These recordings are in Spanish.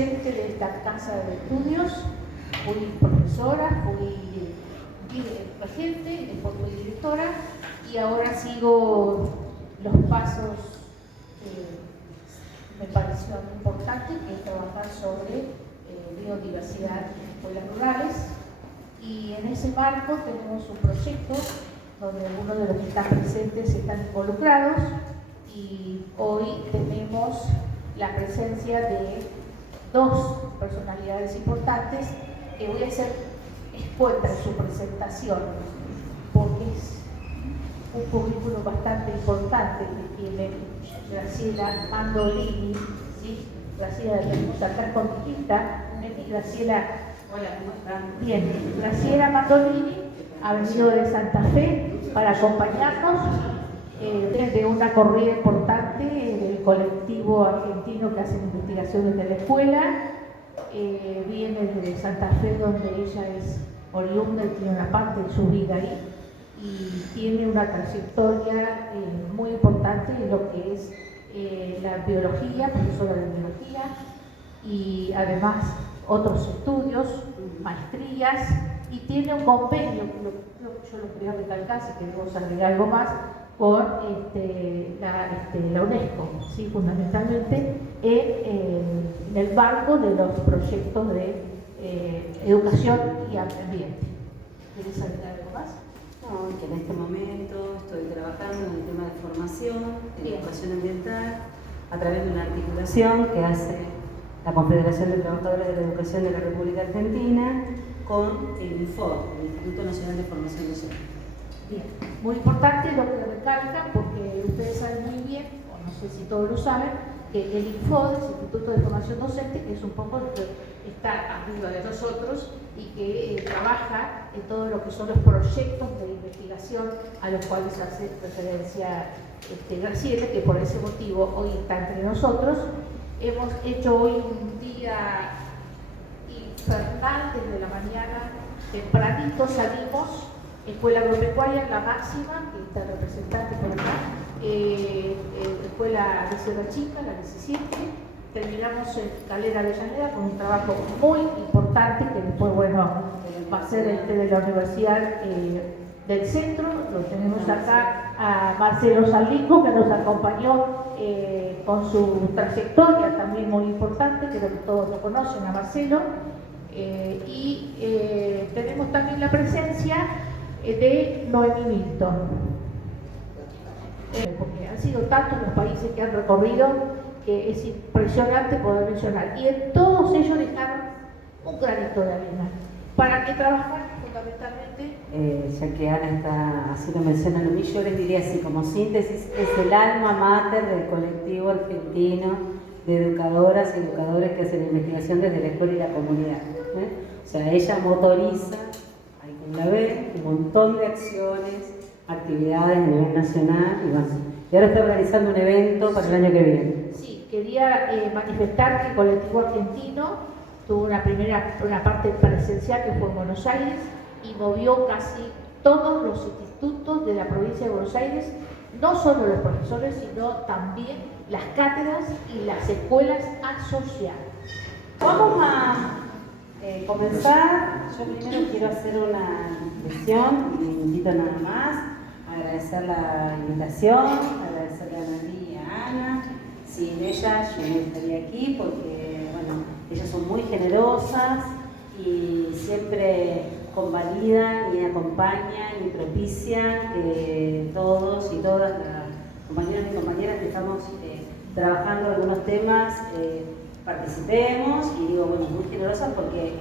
docente de esta casa de estudios, fui profesora, fui regente, después fui directora y ahora sigo los pasos que me pareció importante, que es trabajar sobre biodiversidad en escuelas rurales. Y en ese marco tenemos un proyecto donde algunos de los que están presentes están involucrados y hoy tenemos la presencia de dos personalidades importantes que voy a hacer expuesta en su presentación porque es un currículo bastante importante que tiene Graciela Mandolini, ¿sí? Graciela, la tenemos acá con Quita. Graciela, hola, ¿cómo están? Bien, Graciela Mandolini ha venido de Santa Fe para acompañarnos de una corrida importante del colectivo argentino que hace investigaciones de la escuela. Viene de Santa Fe, donde ella es oriunda y tiene una parte de su vida ahí, y tiene una trayectoria muy importante en lo que es la biología, profesora de biología, y además otros estudios, maestrías, y tiene un convenio, yo lo quería recalcar, si queremos agregar algo más, con la UNESCO, ¿sí? Fundamentalmente en el marco de los proyectos de educación y ambiente. ¿Quieres agregar algo más? No, que en este momento estoy trabajando en el tema de formación, en educación ambiental, a través de una articulación que hace la Confederación de Trabajadores de la Educación de la República Argentina con el INFOR, el Instituto Nacional de Formación Docente. Bien, muy importante lo que recalca, porque ustedes saben muy bien, o no sé si todos lo saben, que el INFOD, el Instituto de Formación Docente, que es un poco lo que está arriba de nosotros y que trabaja en todo lo que son los proyectos de investigación a los cuales hace referencia Graciela, que por ese motivo hoy está entre nosotros. Hemos hecho hoy un día infernal desde la mañana, tempranito salimos, Escuela Agropecuaria, la máxima, que está representante por acá, Escuela de Sierra Chica, la 17, terminamos en Calera Avellaneda con un trabajo muy importante que después, bueno, va a ser de la Universidad del Centro. Lo tenemos acá a Marcelo Sallico, que nos acompañó con su trayectoria también muy importante, creo que todos lo conocen a Marcelo, y tenemos también la presencia de Noemí Milton, porque han sido tantos los países que han recorrido que es impresionante poder mencionar, y en todos ellos dejaron un granito de arena para que trabajar fundamentalmente. Ya que Ana está haciendo mención a Noemí, yo les diría así como síntesis: es el alma mater del colectivo argentino de educadoras y educadores que hacen investigación desde la escuela y la comunidad. O sea, ella motoriza, hay quien la ve, un montón de acciones, actividades a nivel nacional, y bueno, y ahora está organizando un evento para el año que viene. Sí, quería manifestar que el colectivo argentino tuvo una parte presencial que fue en Buenos Aires y movió casi todos los institutos de la provincia de Buenos Aires, no solo los profesores, sino también las cátedras y las escuelas asociadas. Vamos a comenzar. Yo primero quiero hacer una reflexión, y me invito nada más a agradecer la invitación, agradecerle a María y a Ana. Sin ellas yo no estaría aquí porque, bueno, ellas son muy generosas y siempre convalidan y acompañan y propician que todos y todas las compañeros y compañeras que estamos trabajando algunos temas participemos, y digo, bueno, muy generosas porque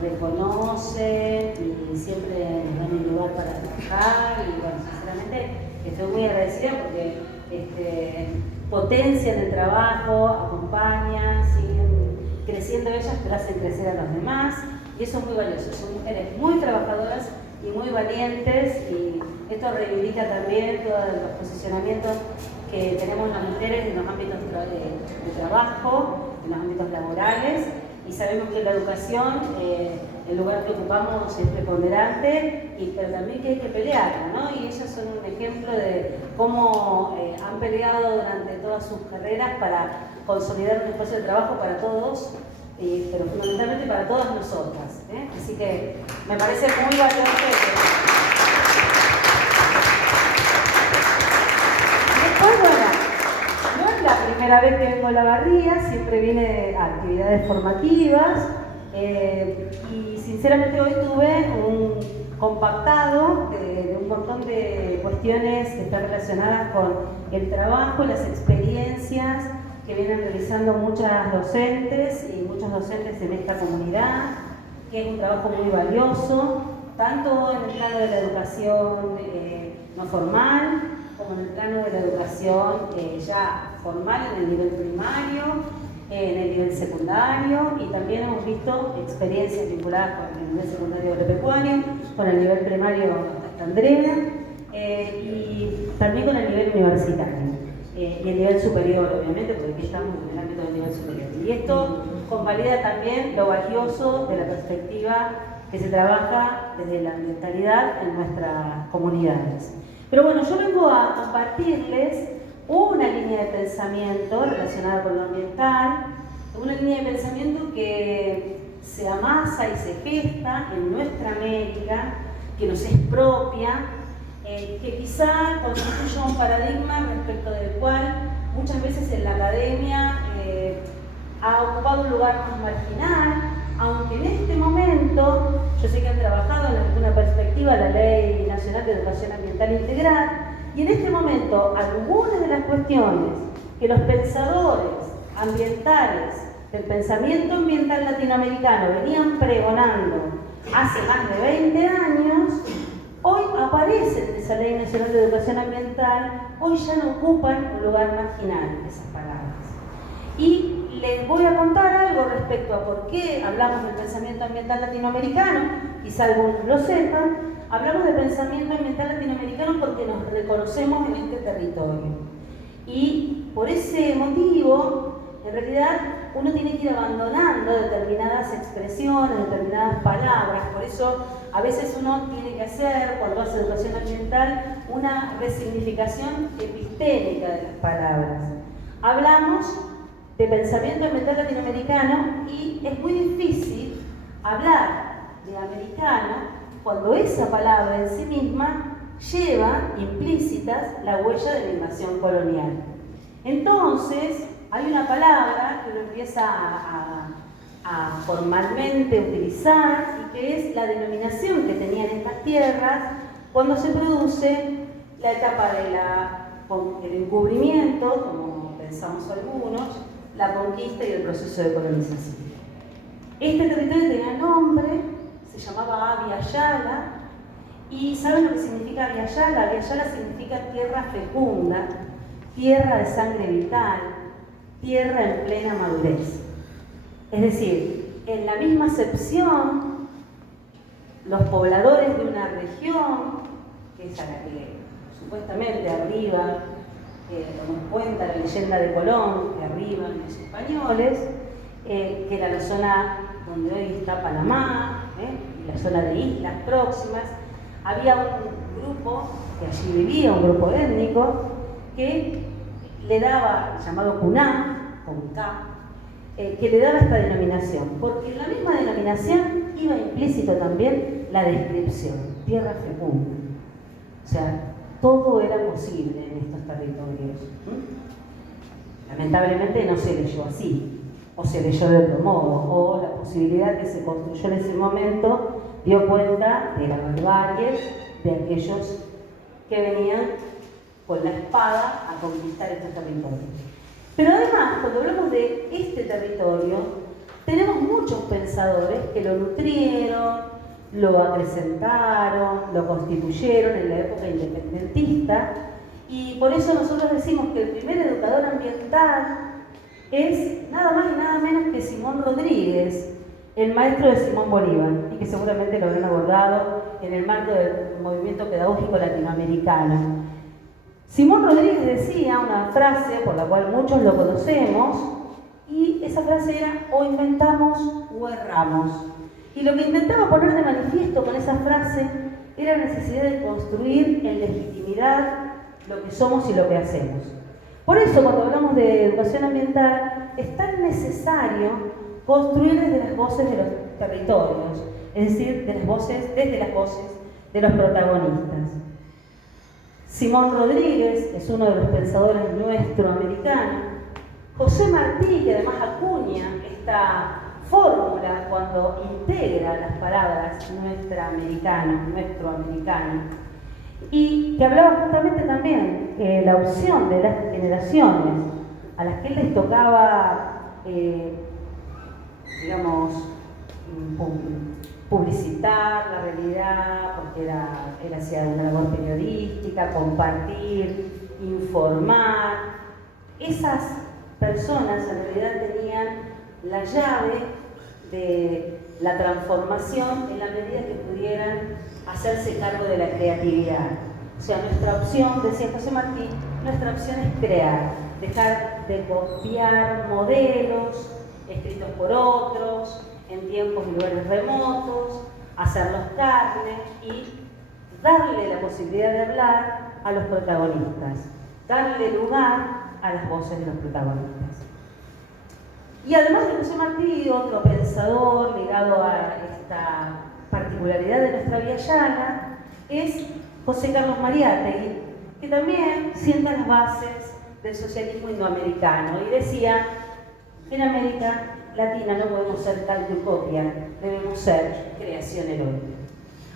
reconocen y siempre nos dan un lugar para trabajar, y bueno, sinceramente estoy muy agradecida porque potencian el trabajo, acompañan, siguen creciendo ellas, pero hacen crecer a los demás, y eso es muy valioso. Son mujeres muy trabajadoras y muy valientes, y esto reivindica también todos los posicionamientos que tenemos las mujeres en los ámbitos de trabajo, en los ámbitos laborales, y sabemos que la educación el lugar que ocupamos es preponderante, pero también que hay que pelearla, ¿no? Y ellas son un ejemplo de cómo han peleado durante todas sus carreras para consolidar un espacio de trabajo para todos, pero fundamentalmente para todas nosotras, ¿eh? Así que me parece muy valioso. Después, bueno, no es la primera vez que vengo a Olavarría, siempre vine a actividades formativas. Y sinceramente hoy tuve un compactado de un montón de cuestiones que están relacionadas con el trabajo y las experiencias que vienen realizando muchas docentes y muchos docentes en esta comunidad, que es un trabajo muy valioso, tanto en el plano de la educación no formal, como en el plano de la educación ya formal en el nivel primario, en el nivel secundario, y también hemos visto experiencias vinculadas con el nivel secundario agropecuario, con el nivel primario hasta Andrea, y también con el nivel universitario, y el nivel superior, obviamente, porque aquí estamos en el ámbito del nivel superior. Y esto convalida también lo valioso de la perspectiva que se trabaja desde la ambientalidad en nuestras comunidades. Pero bueno, yo vengo a compartirles una línea de pensamiento relacionada con lo ambiental, una línea de pensamiento que se amasa y se gesta en nuestra América, que nos es propia, que quizá constituye un paradigma respecto del cual muchas veces en la academia ha ocupado un lugar más marginal, aunque en este momento, yo sé que han trabajado en alguna perspectiva la Ley Nacional de Educación Ambiental Integral, y en este momento algunas de las cuestiones que los pensadores ambientales del pensamiento ambiental latinoamericano venían pregonando hace más de 20 años, hoy aparecen en esa Ley Nacional de Educación Ambiental, hoy ya no ocupan un lugar marginal esas palabras. Y les voy a contar algo respecto a por qué hablamos del pensamiento ambiental latinoamericano, quizá algunos lo sepan. Hablamos de pensamiento ambiental latinoamericano porque nos reconocemos en este territorio. Y por ese motivo, en realidad, uno tiene que ir abandonando determinadas expresiones, determinadas palabras. Por eso, a veces uno tiene que hacer, cuando hace educación ambiental, una resignificación epistémica de las palabras. Hablamos de pensamiento ambiental latinoamericano y es muy difícil hablar de americano cuando esa palabra en sí misma lleva implícitas la huella de la invasión colonial. Entonces, hay una palabra que uno empieza a formalmente utilizar y que es la denominación que tenían estas tierras cuando se produce la etapa del encubrimiento, como pensamos algunos, la conquista y el proceso de colonización. Este territorio tenía nombre, se llamaba Abya Yala, y ¿saben lo que significa Abya Yala? Abya Yala significa tierra fecunda, tierra de sangre vital, tierra en plena madurez. Es decir, en la misma acepción, los pobladores de una región, que es a la que supuestamente arriba, nos cuenta la leyenda de Colón, que arriban los españoles, que era la zona donde hoy está Panamá, y la zona de islas próximas, había un grupo, que allí vivía, un grupo étnico, que le daba, llamado Cuná, con K, que le daba esta denominación, porque en la misma denominación iba implícito también la descripción, tierra fecunda. O sea, todo era posible en estos territorios. Lamentablemente no se leyó así, o se leyó de otro modo, o la posibilidad que se construyó en ese momento dio cuenta de la barbarie de aquellos que venían con la espada a conquistar estos territorios. Pero además, cuando hablamos de este territorio, tenemos muchos pensadores que lo nutrieron, lo acrecentaron, lo constituyeron en la época independentista, y por eso nosotros decimos que el primer educador ambiental es nada más y nada menos que Simón Rodríguez, el maestro de Simón Bolívar, y que seguramente lo habrán abordado en el marco del movimiento pedagógico latinoamericano. Simón Rodríguez decía una frase por la cual muchos lo conocemos, y esa frase era: o inventamos o erramos. Y lo que intentaba poner de manifiesto con esa frase era la necesidad de construir en legitimidad lo que somos y lo que hacemos. Por eso, cuando hablamos de educación ambiental, es tan necesario construir desde las voces de los territorios, es decir, desde las voces de los protagonistas. Simón Rodríguez es uno de los pensadores nuestroamericanos. José Martí, que además acuña esta fórmula cuando integra las palabras nuestroamericano, y que hablaba justamente también la opción de las generaciones a las que les tocaba, digamos, publicitar la realidad, porque él hacía una labor periodística, compartir, informar. Esas personas en realidad tenían la llave de la transformación en la medida que pudieran hacerse cargo de la creatividad. O sea, nuestra opción, decía José Martí, nuestra opción es crear, dejar de copiar modelos escritos por otros, en tiempos y lugares remotos, hacerlos carne y darle la posibilidad de hablar a los protagonistas, darle lugar a las voces de los protagonistas. Y además de José Martí, otro pensador ligado a esta particularidad de nuestra Vía Llana es José Carlos Mariátegui, que también sienta las bases del socialismo indoamericano y decía: en América Latina no podemos ser calco y copia, debemos ser creación heroica.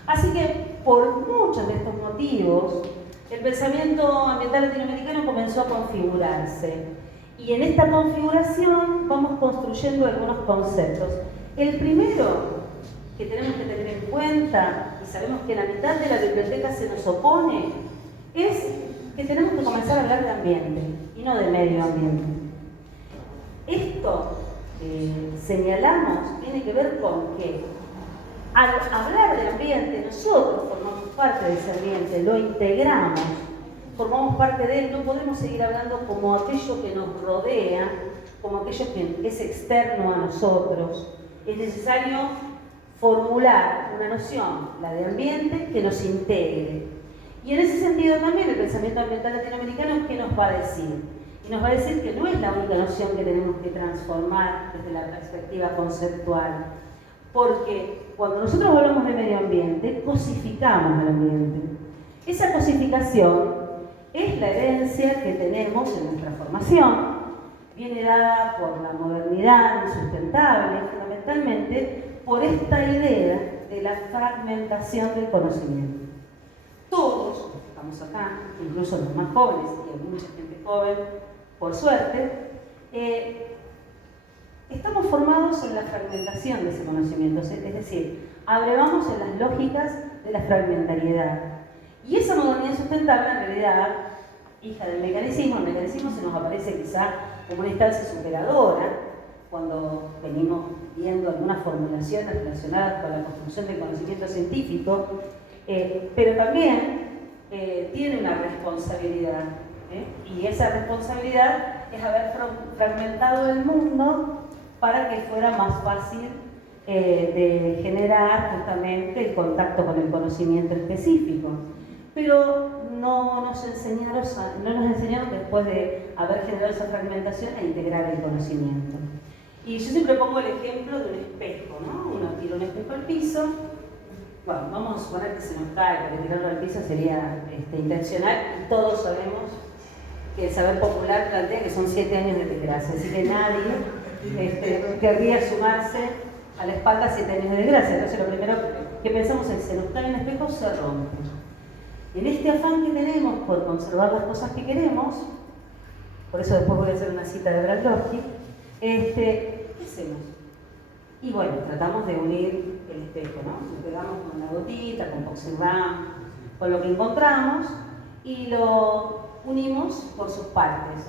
Así que, por muchos de estos motivos, el pensamiento ambiental latinoamericano comenzó a configurarse. Y en esta configuración vamos construyendo algunos conceptos. El primero que tenemos que tener en cuenta, y sabemos que la mitad de la biblioteca se nos opone, es que tenemos que comenzar a hablar de ambiente y no de medio ambiente. Esto señalamos tiene que ver con que al hablar del ambiente nosotros formamos parte de ese ambiente, lo integramos, formamos parte de él, no podemos seguir hablando como aquello que nos rodea, como aquello que es externo a nosotros. Es necesario formular una noción, la de ambiente, que nos integre. Y en ese sentido también el pensamiento ambiental latinoamericano, ¿qué nos va a decir? Y nos va a decir que no es la única noción que tenemos que transformar desde la perspectiva conceptual. Porque cuando nosotros hablamos de medio ambiente, cosificamos el ambiente. Esa cosificación es la herencia que tenemos en nuestra formación. Viene dada por la modernidad insustentable, fundamentalmente por esta idea de la fragmentación del conocimiento. Todos los que estamos acá, incluso los más jóvenes, y hay mucha gente joven, por suerte, estamos formados en la fragmentación de ese conocimiento, es decir, abrevamos en las lógicas de la fragmentariedad. Y esa modernidad sustentable, en realidad, hija del mecanismo, el mecanismo se nos aparece quizá como una instancia superadora, cuando venimos viendo algunas formulaciones relacionadas con la construcción del conocimiento científico, pero también tiene una responsabilidad. Y esa responsabilidad es haber fragmentado el mundo para que fuera más fácil de generar justamente el contacto con el conocimiento específico. Pero no nos enseñaron después de haber generado esa fragmentación a integrar el conocimiento. Y yo siempre pongo el ejemplo de un espejo, ¿no? Uno tira un espejo al piso. Bueno, vamos a suponer que se nos cae, porque tirarlo al piso sería intencional, y todos sabemos que el saber popular plantea que son 7 años de desgracia, así que nadie querría sumarse a la espalda 7 años de desgracia. Entonces lo primero que pensamos es: se nos cae un espejo, se rompe. En este afán que tenemos por conservar las cosas que queremos, por eso después voy a hacer una cita de Brandowski, ¿qué hacemos? Y bueno, tratamos de unir el espejo, ¿no? Lo pegamos con una gotita, con Poxirram, con lo que encontramos, y lo unimos por sus partes.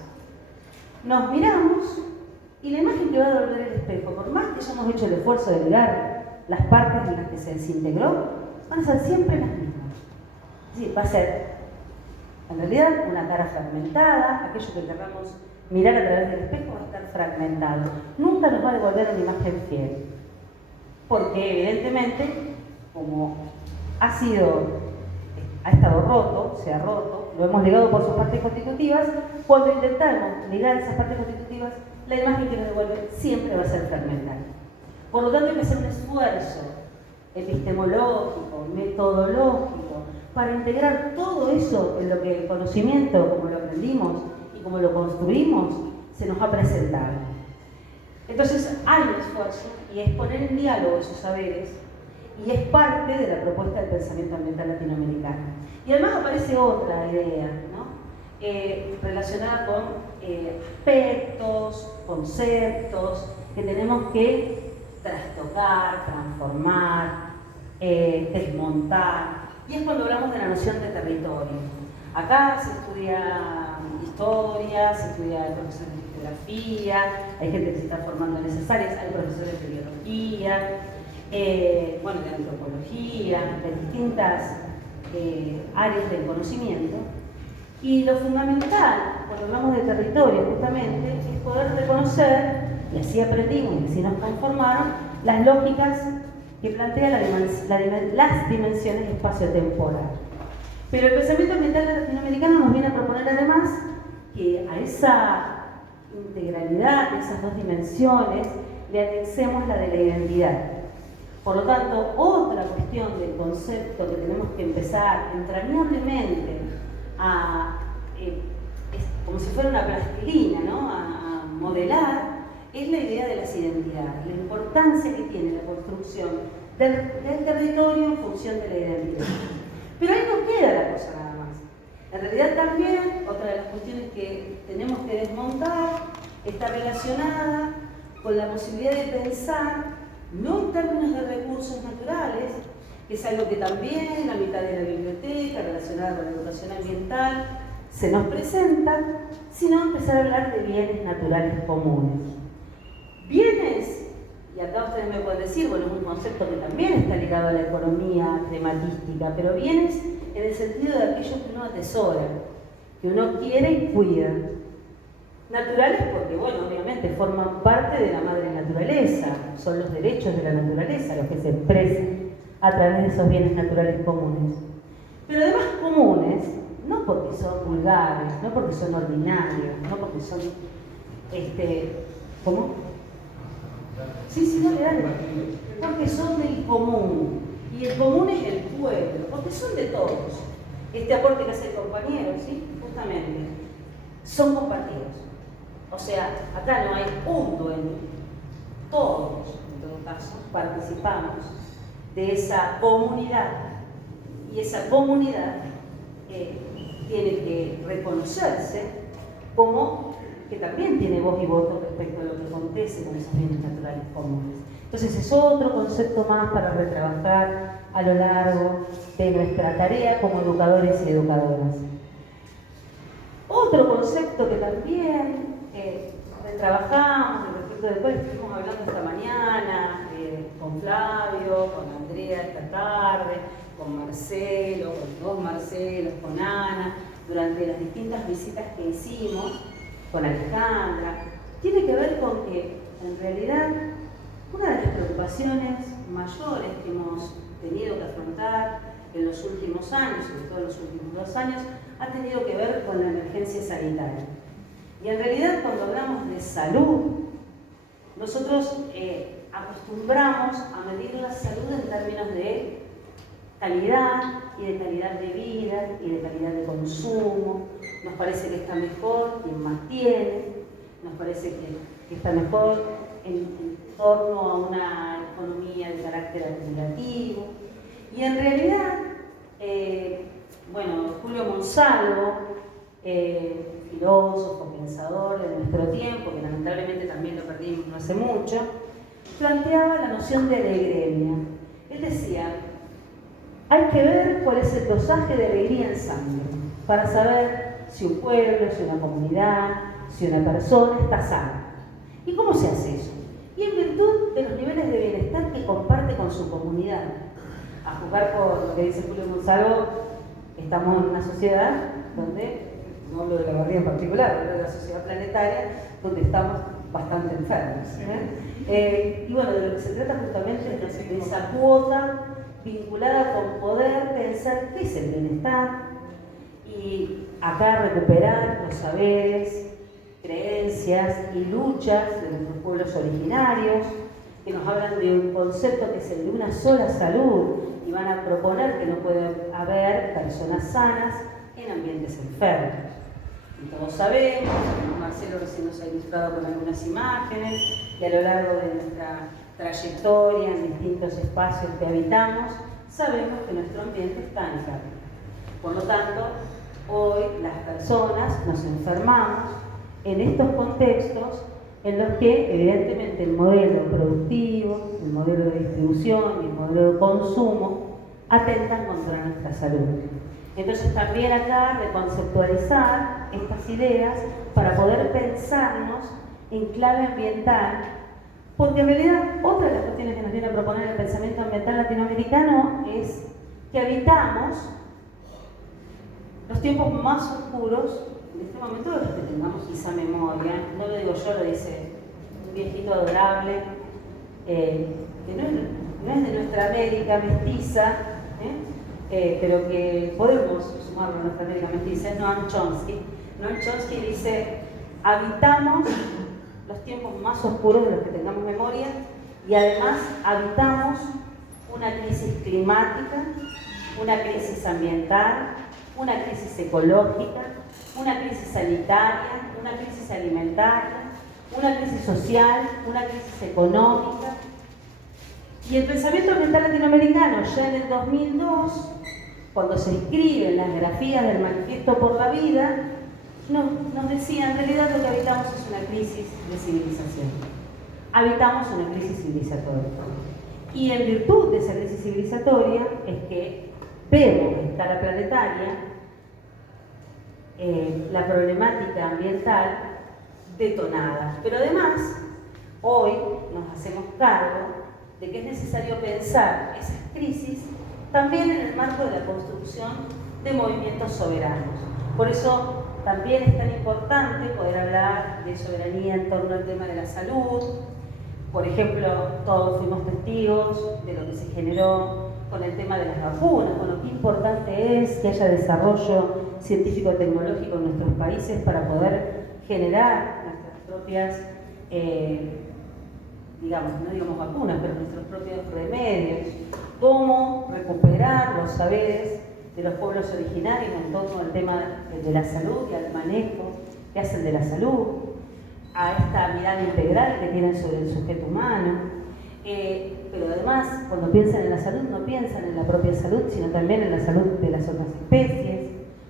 Nos miramos y la imagen que va a devolver el espejo, por más que hayamos hecho el esfuerzo de ligar las partes en las que se desintegró, van a ser siempre las mismas. Es decir, va a ser, en realidad, una cara fragmentada, aquello que querramos mirar a través del espejo va a estar fragmentado. Nunca nos va a devolver una imagen fiel. porque evidentemente, como ha estado roto, se ha roto, lo hemos ligado por sus partes constitutivas, cuando intentamos ligar esas partes constitutivas, la imagen que nos devuelve siempre va a ser fragmental. Por lo tanto, hay que hacer un esfuerzo epistemológico, metodológico, para integrar todo eso en lo que el conocimiento, como lo aprendimos y como lo construimos, se nos ha presentado. Entonces hay un esfuerzo y es poner en diálogo esos saberes y es parte de la propuesta del pensamiento ambiental latinoamericano. Y además aparece otra idea, ¿no? Relacionada con aspectos, conceptos que tenemos que trastocar, transformar, desmontar. Y es cuando hablamos de la noción de territorio. Acá se estudia historia, se estudia profesores de geografía, hay gente que se está formando en esas áreas, hay profesores de biología, bueno, de antropología, de distintas áreas del conocimiento. Y lo fundamental, cuando hablamos de territorio, justamente, es poder reconocer, y así aprendimos y así nos conformaron, las lógicas que plantea las dimensiones espacio-temporal. Pero el pensamiento ambiental latinoamericano nos viene a proponer además que a esa integralidad de esas dos dimensiones le anexemos la de la identidad. Por lo tanto, otra cuestión del concepto que tenemos que empezar entrañablemente como si fuera una plastilina, ¿no? a modelar, es la idea de las identidades, la importancia que tiene la construcción del territorio en función de la identidad. Pero ahí no queda la cosa nada más. En realidad también, otra de las cuestiones que tenemos que desmontar está relacionada con la posibilidad de pensar, no en términos de recursos naturales, que es algo que también en la mitad de la biblioteca, relacionada con la educación ambiental, se nos presenta, sino empezar a hablar de bienes naturales comunes. Bienes, y acá ustedes me pueden decir, bueno, es un concepto que también está ligado a la economía climatística, pero bienes en el sentido de aquello que uno atesora, que uno quiere y cuida. Naturales porque, bueno, obviamente forman parte de la madre naturaleza, son los derechos de la naturaleza los que se expresan a través de esos bienes naturales comunes. Pero además comunes, no porque son vulgares, no porque son ordinarios, no porque son, ¿cómo? Sí, dale. Porque son del común, y el común es el pueblo, porque son de todos. Este aporte que hace el compañero, ¿sí? Justamente, son compartidos. O sea, acá no hay un dueño, todos, en todo caso, participamos de esa comunidad, y esa comunidad tiene que reconocerse como que también tiene voz y voto respecto a lo que acontece con esos bienes naturales comunes. Entonces es otro concepto más para retrabajar a lo largo de nuestra tarea como educadores y educadoras. Otro concepto que también retrabajamos respecto del cual estuvimos hablando esta mañana con Flavio, con Andrea esta tarde, con Marcelo, con dos Marcelos, con Ana, durante las distintas visitas que hicimos, con Alejandra, tiene que ver con que, en realidad, una de las preocupaciones mayores que hemos tenido que afrontar en los últimos años, sobre todo en los últimos 2 años, ha tenido que ver con la emergencia sanitaria. Y en realidad, cuando hablamos de salud, nosotros acostumbramos a medir la salud en términos de calidad y de calidad de vida y de calidad de consumo. Nos parece que está mejor quien más tiene, nos parece que está mejor en torno a una economía de carácter acumulativo. Y en realidad, bueno, Julio Monsalvo, filósofo, pensador de nuestro tiempo, que lamentablemente también lo perdimos no hace mucho, planteaba la noción de alegría. Él decía, hay que ver cuál es el dosaje de alegría en sangre, para saber si un pueblo, si una comunidad, si una persona está sana. ¿Y cómo se hace eso? Y en virtud de los niveles de bienestar que comparte con su comunidad. A juzgar por lo que dice Julio Monsalvo, estamos en una sociedad donde, no hablo de la barriga en particular, hablo de la sociedad planetaria, donde estamos bastante enfermos. Y bueno, de lo que se trata justamente es de esa cuota vinculada con poder pensar qué es el bienestar y acá recuperar los saberes, creencias y luchas de nuestros pueblos originarios, que nos hablan de un concepto que es el de una sola salud y van a proponer que no puede haber personas sanas en ambientes enfermos. Y todos sabemos, Marcelo recién nos ha ilustrado con algunas imágenes, que a lo largo de nuestra trayectoria en distintos espacios que habitamos, sabemos que nuestro ambiente está en cambio. Por lo tanto, hoy las personas nos enfermamos en estos contextos en los que evidentemente el modelo productivo, el modelo de distribución y el modelo de consumo atentan contra nuestra salud. Entonces también acá de conceptualizar estas ideas para poder pensarnos en clave ambiental, porque en realidad otra de las cuestiones que nos viene a proponer el pensamiento ambiental latinoamericano es que habitamos los tiempos más oscuros en este momento de los que tengamos quizá memoria. No lo digo yo, lo dice un viejito adorable, que no es de nuestra América mestiza, pero que podemos sumarlo a nuestra América mestiza, es Noam Chomsky. Noam Chomsky dice, habitamos los tiempos más oscuros de los que tengamos memoria y además habitamos una crisis climática, una crisis ambiental, una crisis ecológica, una crisis sanitaria, una crisis alimentaria, una crisis social, una crisis económica. Y el pensamiento ambiental latinoamericano, ya en el 2002, cuando se escriben las grafías del Manifiesto por la Vida, nos decía, en realidad lo que habitamos es una crisis de civilización. Habitamos una crisis civilizatoria. Y en virtud de esa crisis civilizatoria es que vemos en escala planetaria la problemática ambiental detonada. Pero además, hoy nos hacemos cargo de que es necesario pensar esas crisis también en el marco de la construcción de movimientos soberanos. Por eso también es tan importante poder hablar de soberanía en torno al tema de la salud. Por ejemplo, todos fuimos testigos de lo que se generó con el tema de las vacunas. Bueno, qué importante es que haya desarrollo científico-tecnológico en nuestros países para poder generar nuestras propias, no digamos vacunas, pero nuestros propios remedios. Cómo recuperar los saberes de los pueblos originarios en torno al tema de la salud y al manejo que hacen de la salud, a esta mirada integral que tienen sobre el sujeto humano. Pero además, cuando piensan en la salud, no piensan en la propia salud, sino también en la salud de las otras especies.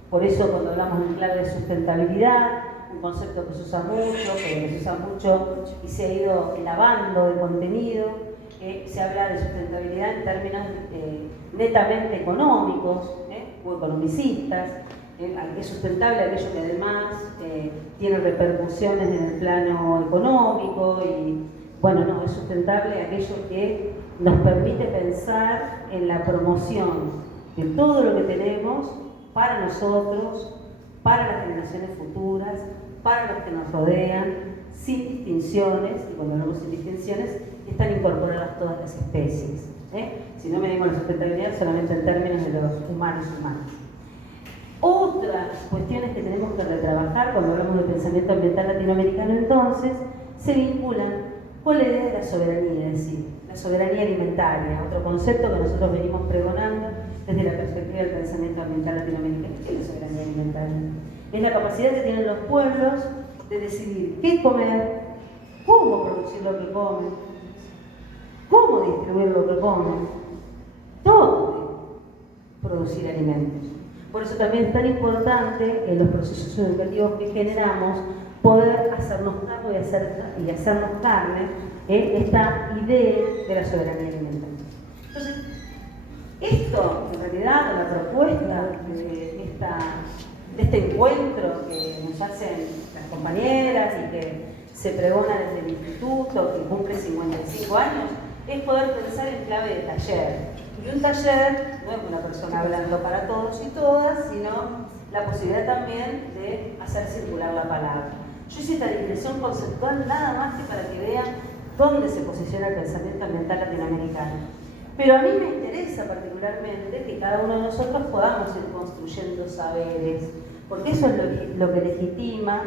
Por eso, cuando hablamos en clave de sustentabilidad, un concepto que se usa mucho y se ha ido lavando de contenido, se habla de sustentabilidad en términos netamente económicos o economicistas. Es sustentable aquello que además tiene repercusiones en el plano económico y, bueno, no, es sustentable aquello que nos permite pensar en la promoción de todo lo que tenemos para nosotros, para las generaciones futuras, para los que nos rodean, sin distinciones, y cuando hablamos sin distinciones, están incorporadas todas las especies. Si no medimos la sustentabilidad solamente en términos de los humanos. Otras cuestiones que tenemos que retrabajar cuando hablamos de pensamiento ambiental latinoamericano entonces se vinculan con la idea de la soberanía, es decir, la soberanía alimentaria, otro concepto que nosotros venimos pregonando desde la perspectiva del pensamiento ambiental latinoamericano. ¿Qué es la soberanía alimentaria? Es la capacidad que tienen los pueblos de decidir qué comer, cómo producir lo que comen, cómo distribuir lo que comen, dónde producir alimentos. Por eso también es tan importante en los procesos educativos que generamos poder hacernos cargo y hacernos carne esta idea de la soberanía alimentaria. Entonces, esto, en realidad, la propuesta de este encuentro que nos hacen las compañeras y que se pregona desde el instituto, que cumple 55 años, es poder pensar en clave de taller. Y un taller no es una persona hablando para todos y todas, sino la posibilidad también de hacer circular la palabra. Yo hice esta digresión conceptual nada más que para que vean dónde se posiciona el pensamiento ambiental latinoamericano. Pero a mí me interesa particularmente que cada uno de nosotros podamos ir construyendo saberes, porque eso es lo que legitima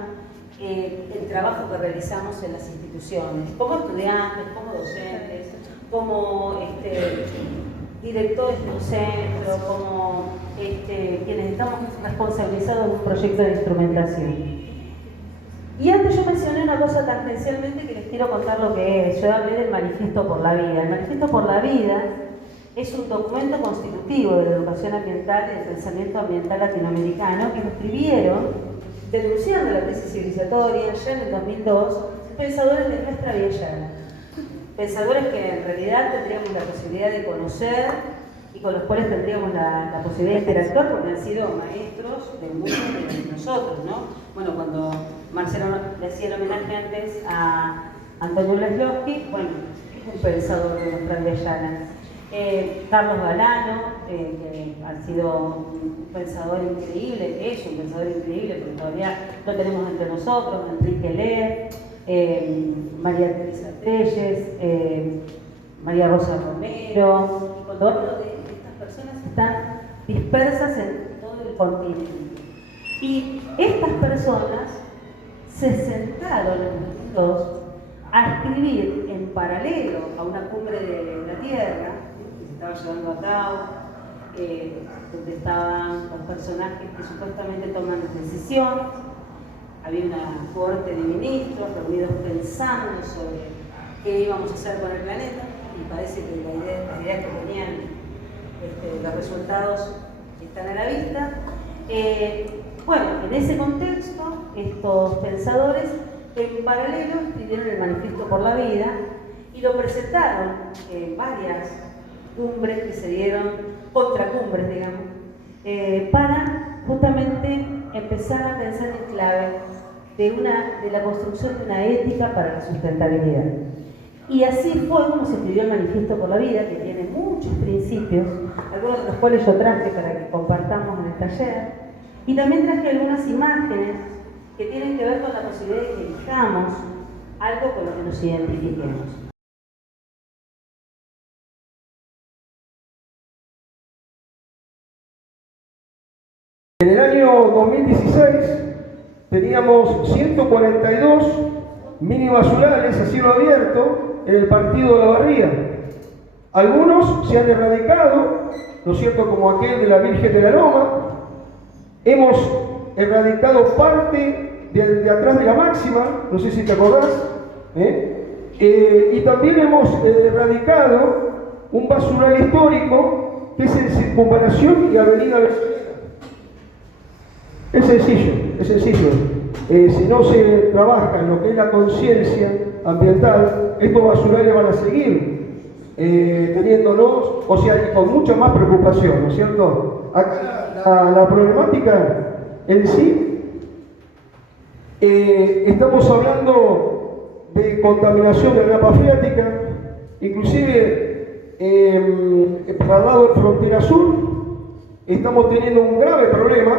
el trabajo que realizamos en las instituciones, como estudiantes, como docentes, como directores de un centro, como quienes estamos responsabilizados de un proyecto de instrumentación. Y antes yo mencioné una cosa tangencialmente que les quiero contar lo que es. Yo hablé del Manifiesto por la Vida. El Manifiesto por la Vida es un documento constitutivo de la educación ambiental y del pensamiento ambiental latinoamericano que lo escribieron, denunciando la crisis civilizatoria ya en el 2002, pensadores de nuestra Vía Llana. Pensadores que en realidad tendríamos la posibilidad de conocer y con los cuales tendríamos la posibilidad de interactuar porque han sido maestros de muchos de nosotros, ¿no? Bueno, cuando Marcelo le hacía el homenaje antes a Antonio Laszlo, bueno, es un pensador de nuestra Vía Llana. Carlos Galano, que ha sido un pensador increíble, que es un pensador increíble, porque todavía lo tenemos entre nosotros, Enrique Ler, María Teresa Telles, María Rosa Romero, y cuando hablo de estas personas están dispersas en todo el continente. Y estas personas se sentaron en 2002 a escribir en paralelo a una cumbre de la Tierra que se estaba llevando a cabo, donde estaban los personajes que supuestamente toman decisiones. Había una corte de ministros reunidos pensando sobre qué íbamos a hacer con el planeta, y parece que las ideas que tenían, los resultados están a la vista. Bueno, en ese contexto, estos pensadores en paralelo escribieron el Manifiesto por la Vida y lo presentaron en varias cumbres que se dieron, contracumbres, digamos, para justamente empezar a pensar en clave de la construcción de una ética para la sustentabilidad. Y así fue como se escribió el Manifiesto por la Vida, que tiene muchos principios, algunos de los cuales yo traje para que compartamos en el taller. Y también traje algunas imágenes que tienen que ver con la posibilidad de que elijamos algo con lo que nos identifiquemos. En el año 2016 teníamos 142 mini basurales a cielo abierto en el partido de La Barría. Algunos se han erradicado, ¿no es cierto?, como aquel de la Virgen de la Loma. Hemos erradicado parte de atrás de la Máxima, no sé si te acordás, y también hemos erradicado un basural histórico que es en Circunvalación y Avenida Venezuela. Es sencillo. Si no se trabaja en lo que es la conciencia ambiental, estos basurales van a seguir teniéndonos, o sea, con mucha más preocupación, ¿no es cierto? Acá la problemática en sí, estamos hablando de contaminación de la capa freática, inclusive para el lado de Frontera Sur estamos teniendo un grave problema,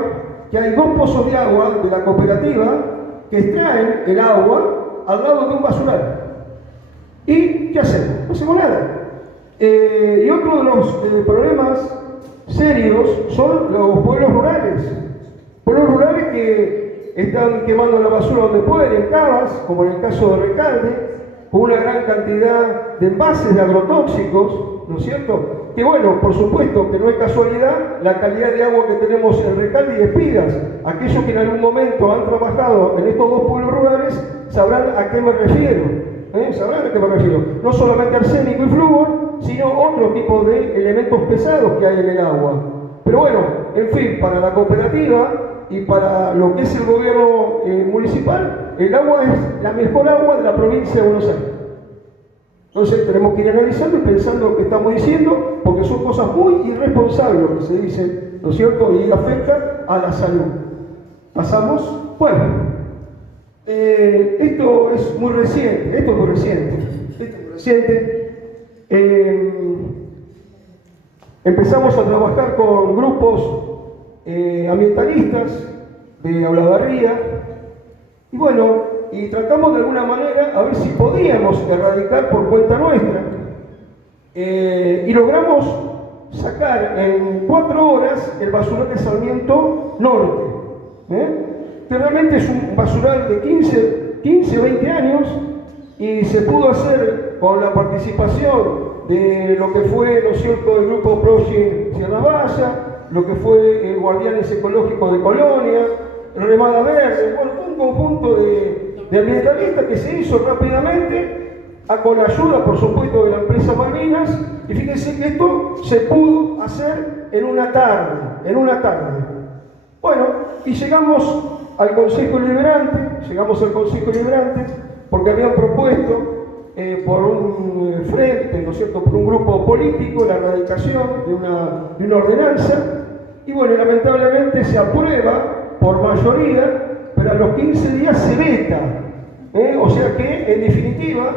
que hay 2 pozos de agua de la cooperativa que extraen el agua al lado de un basural. ¿Y qué hacemos? No hacemos nada. Y otro de los problemas serios son los pueblos rurales. Pueblos rurales que están quemando la basura donde pueden, en cavas, como en el caso de Recalde, con una gran cantidad de envases de agrotóxicos, ¿no es cierto? Que bueno, por supuesto que no es casualidad la calidad de agua que tenemos en Recalde y Espigas. Aquellos que en algún momento han trabajado en estos 2 pueblos rurales sabrán a qué me refiero. Sabrán a qué me refiero. No solamente arsénico y flúor, sino otro tipo de elementos pesados que hay en el agua. Pero bueno, en fin, para la cooperativa y para lo que es el gobierno municipal, el agua es la mejor agua de la provincia de Buenos Aires. Entonces tenemos que ir analizando y pensando lo que estamos diciendo, porque son cosas muy irresponsables lo que se dice, ¿no es cierto? Y afecta a la salud. Pasamos, bueno, esto es muy reciente, empezamos a trabajar con grupos ambientalistas de Olavarría, y bueno, y tratamos de alguna manera a ver si podíamos erradicar por cuenta nuestra. Y logramos sacar en 4 horas el basural de Sarmiento Norte, que realmente es un basural de 15 20 años, y se pudo hacer con la participación de lo que fue, ¿no es cierto?, el grupo Progi Sierra Valla, lo que fue el Guardianes Ecológicos de Colonia, Remada Verde, bueno, un conjunto de ambientalistas que se hizo rápidamente, con la ayuda, por supuesto, de la empresa Malvinas, y fíjense que esto se pudo hacer en una tarde. Bueno, y llegamos al Consejo Deliberante, porque habían propuesto por un frente, ¿no es cierto?, por un grupo político, la erradicación de una ordenanza, y bueno, lamentablemente se aprueba por mayoría, pero a los 15 días se veta, o sea que, en definitiva,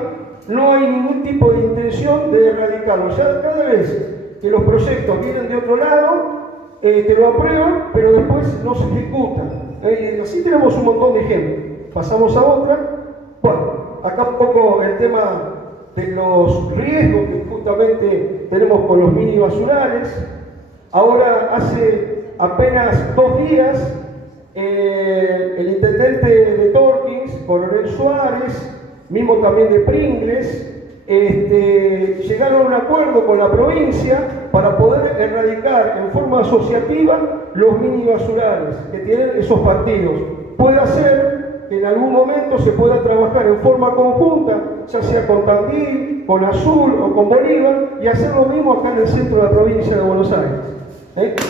no hay ningún tipo de intención de erradicarlo. Ya cada vez que los proyectos vienen de otro lado, te lo aprueban, pero después no se ejecutan. Así tenemos un montón de ejemplos. Pasamos a otra. Bueno, acá un poco el tema de los riesgos que justamente tenemos con los mini basurales. Ahora, hace apenas 2 días, el intendente de Torkins, Coronel Suárez, mismo también de Pringles, llegaron a un acuerdo con la provincia para poder erradicar en forma asociativa los mini basurales que tienen esos partidos. Puede ser que en algún momento se pueda trabajar en forma conjunta, ya sea con Tandil, con Azul o con Bolívar, y hacer lo mismo acá en el centro de la provincia de Buenos Aires.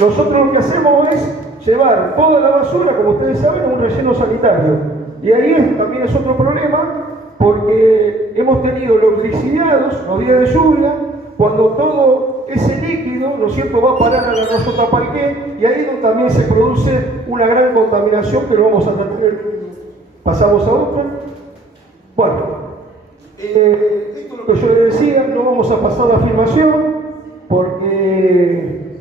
Nosotros lo que hacemos es llevar toda la basura, como ustedes saben, a un relleno sanitario. Y ahí también es otro problema, porque hemos tenido los glicidiados, los días de lluvia, cuando todo ese líquido, ¿no es cierto?, va a parar al arroyo Tapalqué, y ahí donde también se produce una gran contaminación que lo vamos a tratar. Pasamos a otra. Bueno, esto es lo que yo les decía, no vamos a pasar la afirmación, porque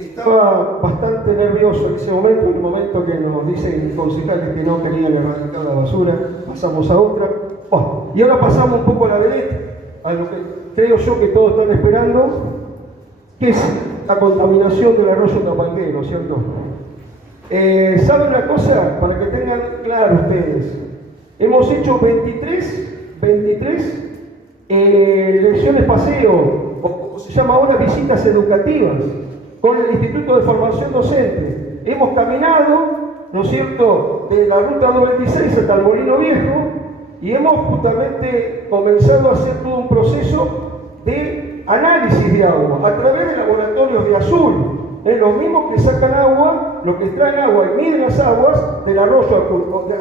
estaba bastante nervioso en ese momento, en el momento que nos dicen concejales que no querían erradicar la basura. Pasamos a otra. Bueno, y ahora pasamos un poco a la vedette, a lo que creo yo que todos están esperando, que es la contaminación del arroyo Tapalqué, ¿no es cierto? ¿Saben una cosa? Para que tengan claro ustedes, hemos hecho 23 lecciones paseo, o como se llama ahora, visitas educativas, con el Instituto de Formación Docente. Hemos caminado, ¿no es cierto?, de la ruta 226 hasta el Molino Viejo, y hemos justamente comenzado a hacer todo un proceso de análisis de agua a través de laboratorios de Azul, los mismos que sacan agua, los que extraen agua y miden las aguas del arroyo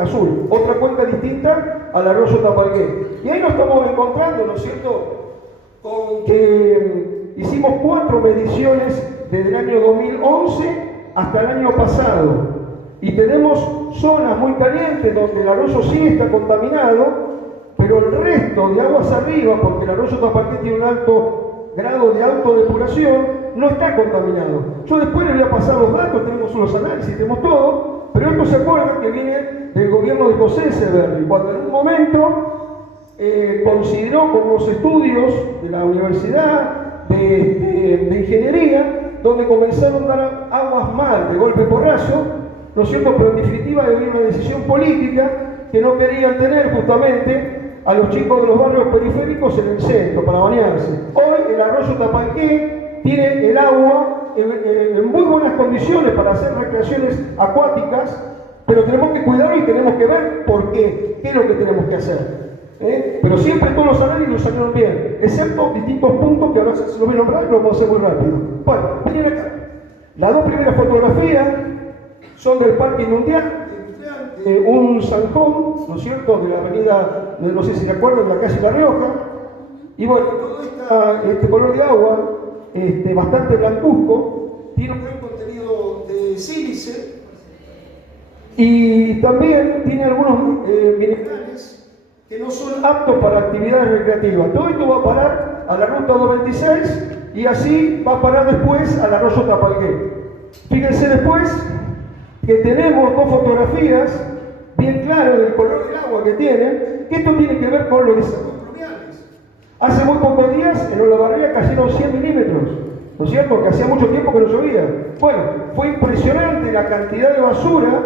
Azul, otra cuenca distinta al arroyo Tapalqué. Y ahí nos estamos encontrando, ¿no es cierto?, con que hicimos 4 mediciones desde el año 2011 hasta el año pasado, y tenemos zonas muy calientes donde el arroyo sí está contaminado, pero el resto de aguas arriba, porque el arroyo Tapalqué tiene un alto grado de autodepuración, no está contaminado. Yo después les voy a pasar los datos, tenemos los análisis, tenemos todo, pero esto se acuerda que viene del gobierno de José Echeverri, cuando en un momento consideró con los estudios de la Universidad de Ingeniería, donde comenzaron a dar aguas mal, de golpe porrazo, ¿no es cierto?, pero en definitiva había una decisión política que no querían tener justamente a los chicos de los barrios periféricos en el centro para bañarse. Hoy el arroyo Tapalqué tiene el agua en muy buenas condiciones para hacer recreaciones acuáticas, pero tenemos que cuidarlo y tenemos que ver por qué es lo que tenemos que hacer. Pero siempre todos los análisis salieron bien, excepto distintos puntos que ahora se los voy a nombrar y lo vamos a hacer muy rápido. Bueno, miren acá. Las 2 primeras fotografías son del Parque Industrial, un zanjón, ¿no es cierto?, de la avenida, no sé si se acuerdan, de la calle La Rioja. Y bueno, todo este color de agua, bastante blancuzco, tiene un gran contenido de sílice y también tiene algunos minerales que no son aptos para actividades recreativas. Todo esto va a parar a la ruta 226 y así va a parar después al arroyo Tapalqué. Fíjense después que tenemos 2 fotografías bien claro del color del agua que tienen, que esto tiene que ver con los desagües pluviales. Hace muy pocos días en Olavarría cayeron 100 milímetros, ¿no es cierto? Que hacía mucho tiempo que no llovía. Bueno, fue impresionante la cantidad de basura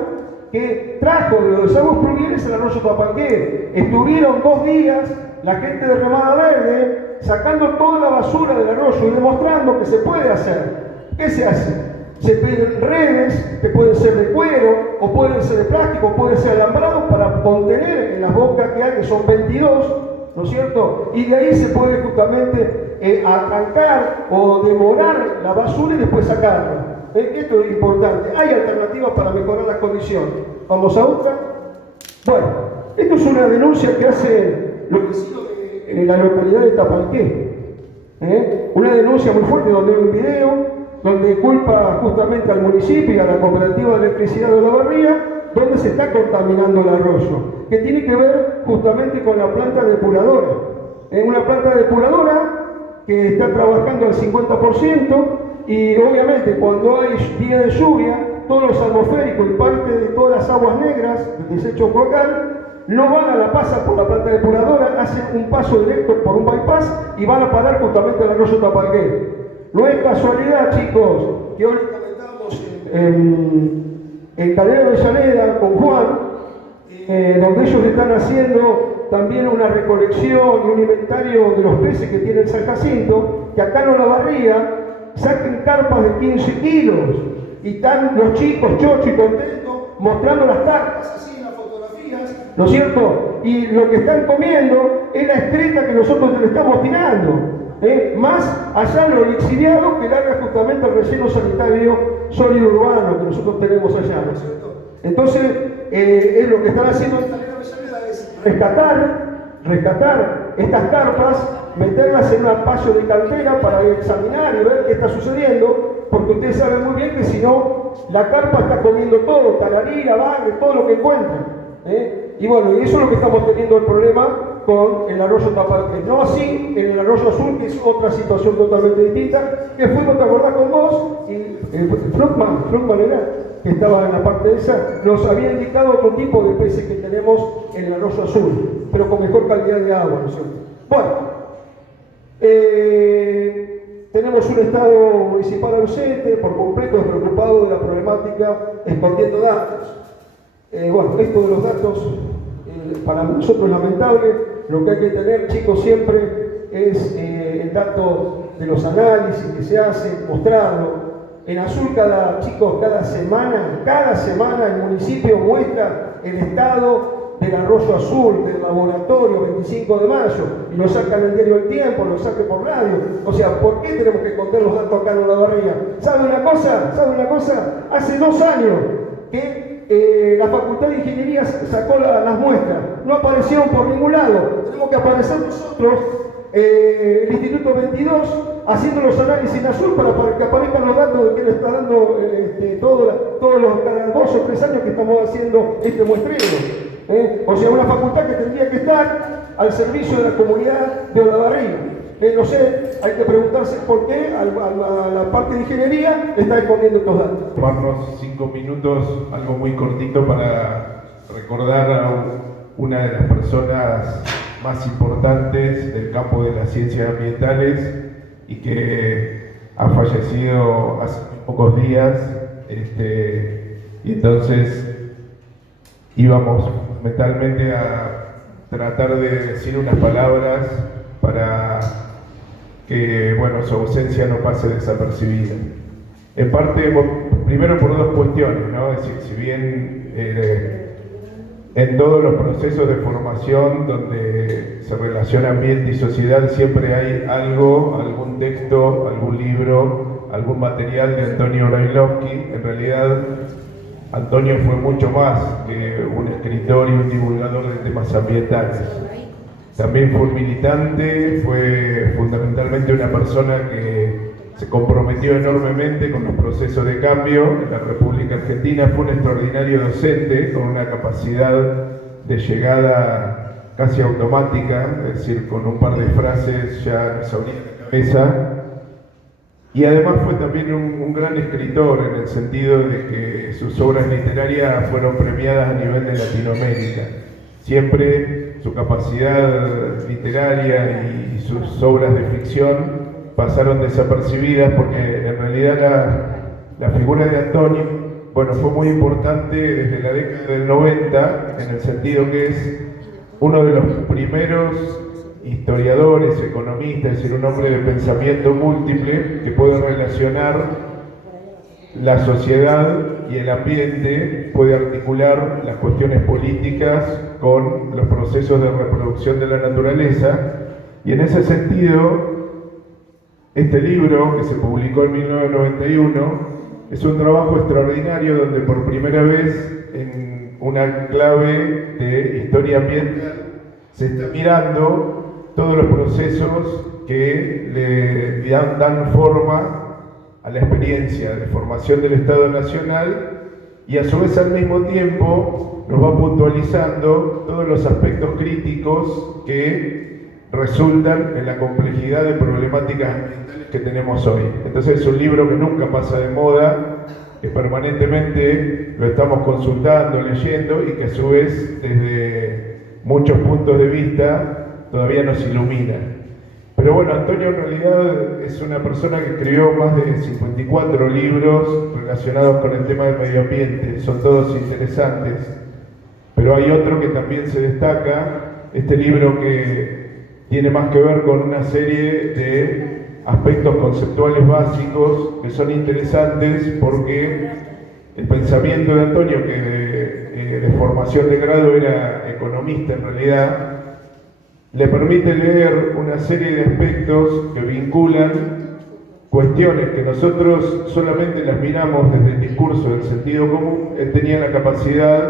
que trajo de los desagües pluviales el arroyo Tapanqué. Estuvieron 2 días la gente de Remada Verde sacando toda la basura del arroyo y demostrando que se puede hacer. ¿Qué se hace? Se piden redes que pueden ser de cuero, o pueden ser de plástico, o pueden ser alambrados para contener en las bocas que hay, que son 22, ¿no es cierto? Y de ahí se puede justamente arrancar o demorar la basura y después sacarla. Esto es importante. Hay alternativas para mejorar las condiciones. Vamos a otra. Bueno, esto es una denuncia que hacen los vecinos de la localidad de Tapanqué. Una denuncia muy fuerte donde hay un video donde culpa justamente al municipio y a la cooperativa de electricidad de Olavarría, donde se está contaminando el arroyo, que tiene que ver justamente con la planta depuradora. Es una planta depuradora que está trabajando al 50% y obviamente cuando hay día de lluvia, todos los atmosféricos y parte de todas las aguas negras del desecho local no van a la pasa por la planta depuradora, hacen un paso directo por un bypass y van a parar justamente al arroyo Tapanqué. No es casualidad, chicos, que hoy comentamos en Calera Avellaneda con Juan, donde ellos están haciendo también una recolección y un inventario de los peces que tiene el San Jacinto, que acá en Olavarría saquen carpas de 15 kilos y están los chicos chochos y contentos mostrando las carpas así en las fotografías, ¿no es cierto? Y lo que están comiendo es la excreta que nosotros le estamos tirando. Más allá de lo lixiviado que larga justamente el relleno sanitario sólido urbano que nosotros tenemos allá, ¿no es cierto? Entonces, es lo que están haciendo en Calera Avellaneda es rescatar estas carpas, meterlas en un espacio de cantera para examinar y ver qué está sucediendo, porque ustedes saben muy bien que si no, la carpa está comiendo todo, talarira, bagre, todo lo que encuentra. Y bueno, y eso es lo que estamos teniendo el problema con el arroyo Tapanqué. No así en el arroyo Azul, que es otra situación totalmente distinta, que fuimos, ¿te acordás con vos? Y Flutman era, que estaba en la parte de esa, nos había indicado otro tipo de peces que tenemos en el arroyo Azul, pero con mejor calidad de agua, ¿no es cierto? Bueno, tenemos un Estado municipal ausente, por completo despreocupado de la problemática, escondiendo datos. Bueno, esto de los datos, para nosotros es lamentable. Lo que hay que tener, chicos, siempre es el dato de los análisis que se hacen, mostrarlo. En Azul, cada semana el municipio muestra el estado del arroyo Azul, del laboratorio, 25 de mayo, y lo sacan en el diario El Tiempo, lo sacan por radio. O sea, ¿por qué tenemos que contar los datos acá en Olavarría? ¿Sabe una cosa? Hace 2 años que la Facultad de Ingeniería sacó las muestras, no aparecieron por ningún lado. Tenemos que aparecer nosotros, el Instituto 22, haciendo los análisis en Azul para que aparezcan los datos de que le está dando todos los cada 2 o 3 años que estamos haciendo este muestreo. O sea, una facultad que tendría que estar al servicio de la comunidad de Olavarría. No sé, hay que preguntarse por qué a la parte de ingeniería está escondiendo estos datos. Tomarnos 5 minutos, algo muy cortito, para recordar a una de las personas más importantes del campo de las ciencias ambientales y que ha fallecido hace pocos días. Y entonces íbamos fundamentalmente a tratar de decir unas palabras para que, bueno, su ausencia no pase desapercibida. En parte, primero por 2 cuestiones, ¿no? Es decir, si bien en todos los procesos de formación donde se relaciona ambiente y sociedad siempre hay algún texto, algún libro, algún material de Antonio Brailovsky. En realidad, Antonio fue mucho más que un escritor y un divulgador de temas ambientales. También fue un militante, fue fundamentalmente una persona que se comprometió enormemente con los procesos de cambio en la República Argentina. Fue un extraordinario docente con una capacidad de llegada casi automática, es decir, con un par de frases ya nos abría la cabeza. Y además fue también un gran escritor en el sentido de que sus obras literarias fueron premiadas a nivel de Latinoamérica. Siempre su capacidad literaria y sus obras de ficción pasaron desapercibidas porque en realidad la figura de Antonio, bueno, fue muy importante desde la década del 90 en el sentido que es uno de los primeros historiadores, economistas, es decir, un hombre de pensamiento múltiple que puede relacionar la sociedad y el ambiente, puede articular las cuestiones políticas con los procesos de reproducción de la naturaleza, y en ese sentido, este libro que se publicó en 1991 es un trabajo extraordinario donde por primera vez en una clave de historia ambiental se está mirando todos los procesos que le dan forma a la experiencia de formación del Estado Nacional y a su vez al mismo tiempo nos va puntualizando todos los aspectos críticos que resultan en la complejidad de problemáticas ambientales que tenemos hoy. Entonces es un libro que nunca pasa de moda, que permanentemente lo estamos consultando, leyendo y que a su vez desde muchos puntos de vista todavía nos ilumina. Pero bueno, Antonio en realidad es una persona que escribió más de 54 libros relacionados con el tema del medio ambiente, son todos interesantes, pero hay otro que también se destaca, este libro que tiene más que ver con una serie de aspectos conceptuales básicos que son interesantes porque el pensamiento de Antonio, que de formación de grado era economista en realidad, le permite leer una serie de aspectos que vinculan cuestiones que nosotros solamente las miramos desde el discurso del sentido común. Él tenía la capacidad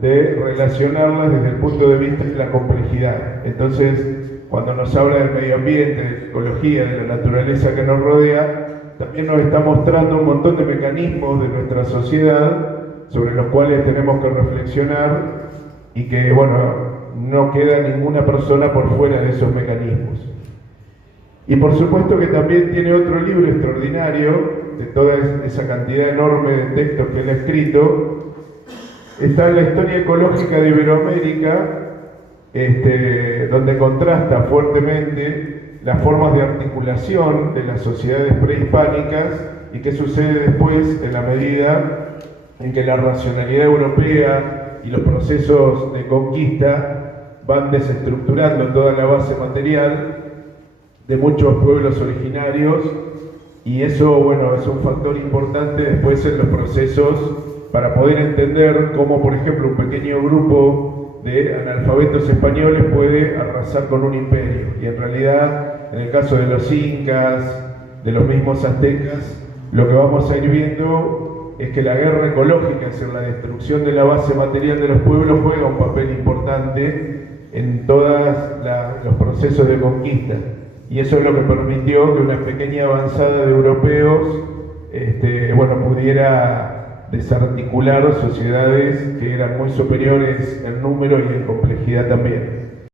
de relacionarlas desde el punto de vista de la complejidad. Entonces, cuando nos habla del medio ambiente, de la ecología, de la naturaleza que nos rodea, también nos está mostrando un montón de mecanismos de nuestra sociedad sobre los cuales tenemos que reflexionar y que, bueno, no queda ninguna persona por fuera de esos mecanismos. Y por supuesto que también tiene otro libro extraordinario, de toda esa cantidad enorme de textos que él ha escrito, está La historia ecológica de Iberoamérica, donde contrasta fuertemente las formas de articulación de las sociedades prehispánicas y qué sucede después en la medida en que la racionalidad europea y los procesos de conquista van desestructurando toda la base material de muchos pueblos originarios, y eso, bueno, es un factor importante después en los procesos para poder entender cómo, por ejemplo, un pequeño grupo de analfabetos españoles puede arrasar con un imperio. Y en realidad, en el caso de los incas, de los mismos aztecas, lo que vamos a ir viendo es que la guerra ecológica, es decir, la destrucción de la base material de los pueblos, juega un papel importante en todos los procesos de conquista. Y eso es lo que permitió que una pequeña avanzada de europeos pudiera desarticular sociedades que eran muy superiores en número y en complejidad también.